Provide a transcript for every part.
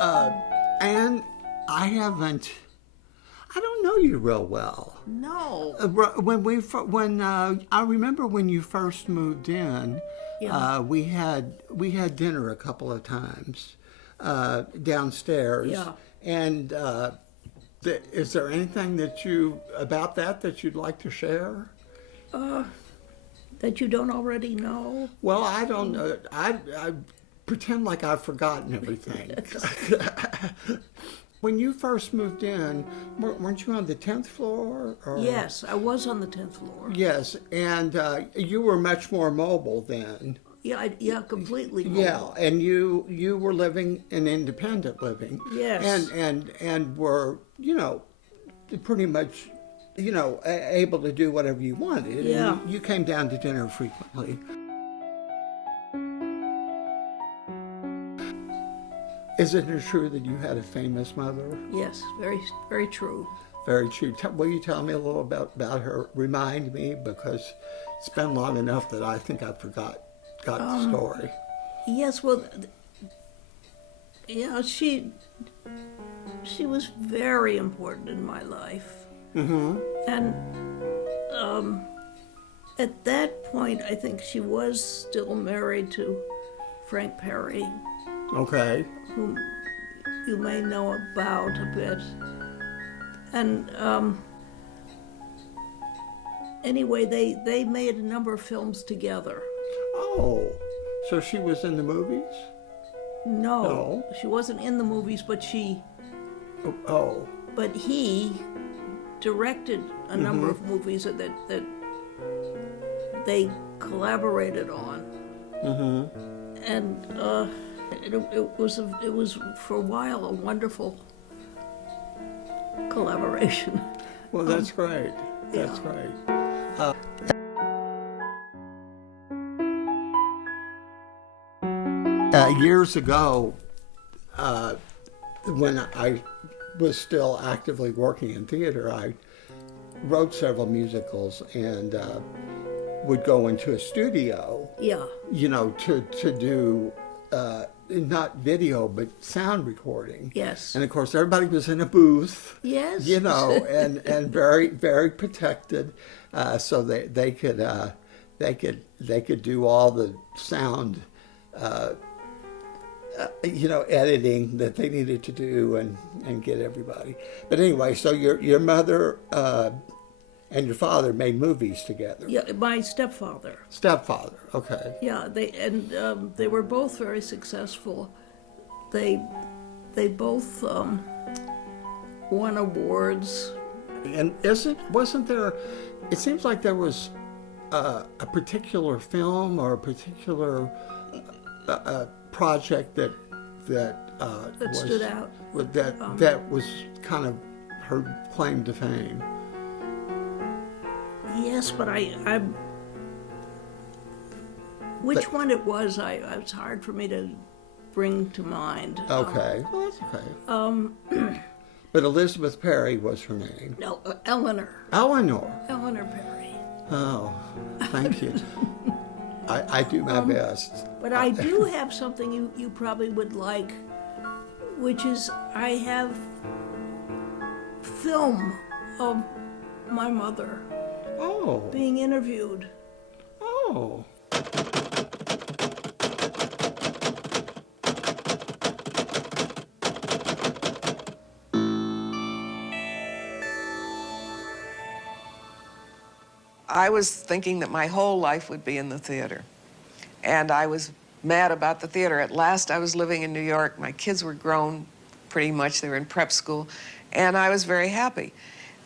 And I don't know you real well. No. When I remember when you first moved in, Yeah. we had dinner a couple of times downstairs. Yeah. And is there anything about that you'd like to share? That you don't already know? Well, I don't know. I pretend like I've forgotten everything. When you first moved in, weren't you on the 10th floor? Or? Yes, I was on the 10th floor. Yes, and you were much more mobile then. Yeah, completely mobile. Yeah, and you were living an independent living. Yes. And were, pretty much, able to do whatever you wanted. Yeah. And you came down to dinner frequently. Isn't it true that you had a famous mother? Yes, very, very true. Very true. Will you tell me a little about her? Remind me, because it's been long enough that I think I got the story. Yes, well, yeah, she was very important in my life. Mm-hmm. And at that point, I think she was still married to Frank Perry, Okay. whom you may know about a bit. And anyway, they made a number of films together. Oh, so she was in the movies? No, she wasn't in the movies, but Oh. But he directed a number of movies that they collaborated on. Mm-hmm. And it was for a while a wonderful collaboration. Well, that's great. That's yeah. great. Years ago, when I was still actively working in theater, I wrote several musicals and would go into a studio. Yeah. To do not video but sound recording. Yes. And of course, everybody was in a booth. Yes. And very, very protected, so they could do all the sound. Editing that they needed to do and get everybody. But anyway, so your mother and your father made movies together. Yeah, my stepfather. Stepfather, okay. Yeah, they were both very successful. They both won awards. And wasn't there? It seems like there was a particular film or a particular project that stood out. That was kind of her claim to fame. Yes, but which one it was, it's hard for me to bring to mind. Okay, well, that's okay. But Elizabeth Perry was her name. No, Eleanor. Eleanor Perry. Oh, thank you. I do my best. But I do have something you probably would like, which is I have film of my mother being interviewed. Oh. I was thinking that my whole life would be in the theater. And I was mad about the theater. At last, I was living in New York. My kids were grown, pretty much. They were in prep school. And I was very happy.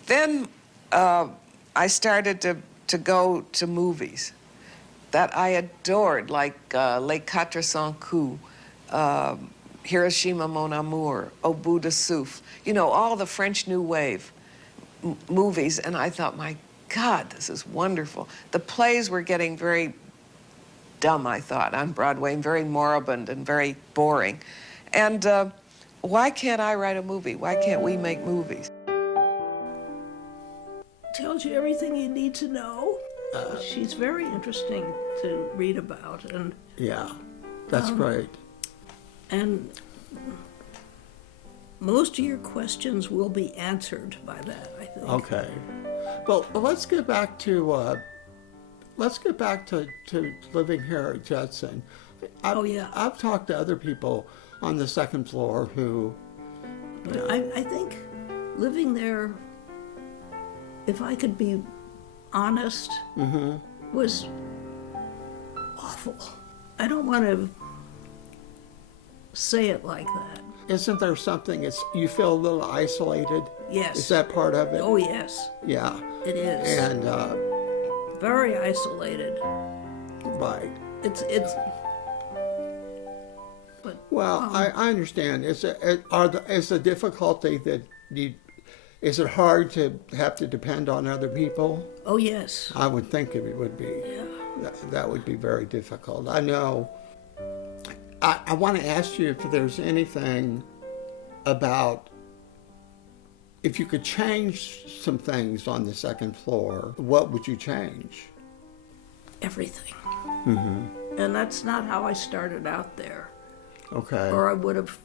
Then I started to go to movies that I adored, like Les Quatre Cents Coups, Hiroshima Mon Amour, Au Bout de Souffle, all the French New Wave movies. And I thought, my God, this is wonderful. The plays were getting very dumb, I thought, on Broadway, and very moribund and very boring. And why can't I write a movie? Why can't we make movies? Tells you everything you need to know. She's very interesting to read about. And yeah, that's great. And most of your questions will be answered by that, I think. Okay. Well, let's get back to to living here at Judson. I've talked to other people on the second floor who. I think living there, if I could be honest, was awful. I don't want to say it like that. Isn't there something? You feel a little isolated. Yes. Is that part of it? Oh yes. Yeah. It is. And very isolated. right. It's. But Well, I understand. Is the difficulty that is it hard to have to depend on other people? oh yes. I would think it would be. Yeah. That would be very difficult. I know. I want to ask you if there's anything about if you could change some things on the second floor, what would you change? Everything. And that's not how I started out there, Okay. or I would have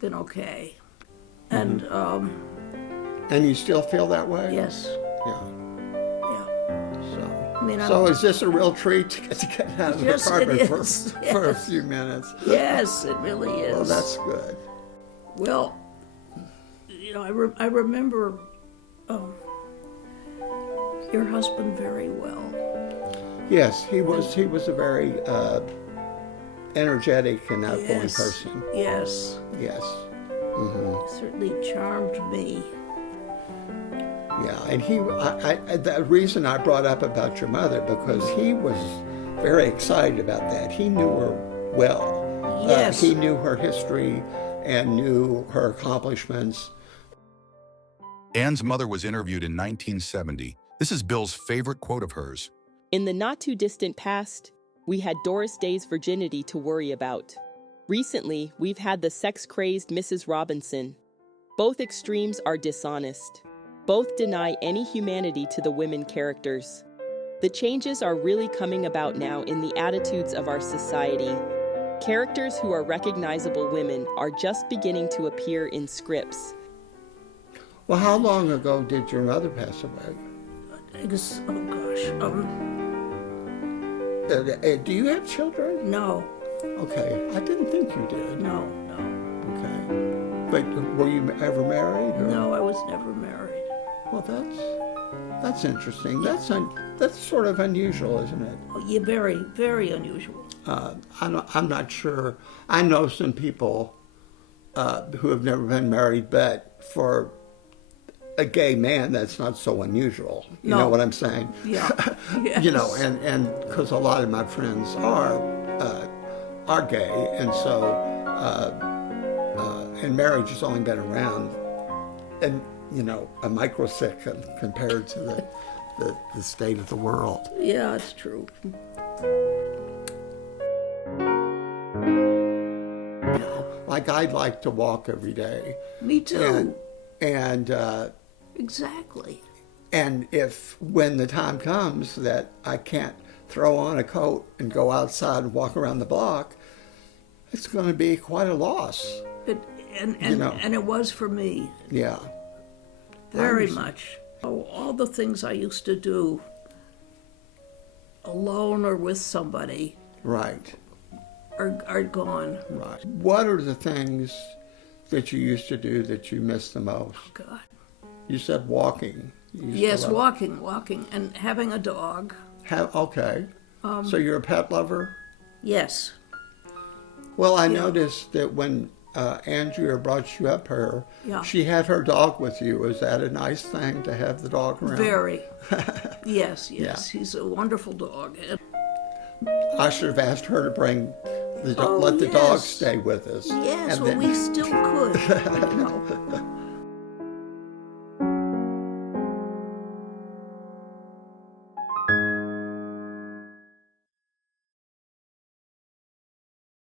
been okay. And And you still feel that way? yes, Yeah. yeah. So, I mean, so is this a real treat to get out of the Yes, it apartment is. for a Yes. few minutes? Yes, it really is. Well, that's good. Well, I remember your husband very well. Yes, he was a very energetic and outgoing Yes. person. Yes, Yes. certainly charmed me. Yeah, and the reason I brought up about your mother, because he was very excited about that. He knew her well. Yes. He knew her history and knew her accomplishments. Anne's mother was interviewed in 1970. This is Bill's favorite quote of hers. In the not-too-distant past, we had Doris Day's virginity to worry about. Recently, we've had the sex-crazed Mrs. Robinson. Both extremes are dishonest. Both deny any humanity to the women characters. The changes are really coming about now in the attitudes of our society. Characters who are recognizable women are just beginning to appear in scripts. Well, how long ago did your mother pass away? I guess, oh gosh, Do you have children? no, Okay, I didn't think you did. no. Okay, but were you ever married? Or? No, I was never married. Well, that's interesting. That's sort of unusual, isn't it? Oh, yeah, very, very unusual. I'm not sure. I know some people who have never been married, but for a gay man, that's not so unusual. You know No. what I'm saying? Yeah. Yes. You know, and because a lot of my friends are gay, and so and marriage has only been around, and a microsecond compared to the state of the world. Yeah, it's true. Like I'd like to walk every day, Me too. and Exactly. if when the time comes that I can't throw on a coat and go outside and walk around the block, it's going to be quite a loss. And it was for me, Yeah. very understand. much. Oh, all the things I used to do alone or with somebody Right. are gone. Right. What are the things that you used to do that you miss the most? God. You said walking. You used to Yes, love- walking, and having a dog. Okay. So you're a pet lover? Yes. Well, I noticed that when Andrea brought you up here, Yeah. she had her dog with you. Is that a nice thing to have the dog around? Very. Yes. Yeah. He's a wonderful dog. And- I should have asked her to bring the dog, Oh, let the dog yes. stay with us. yes, And well, then- we still could.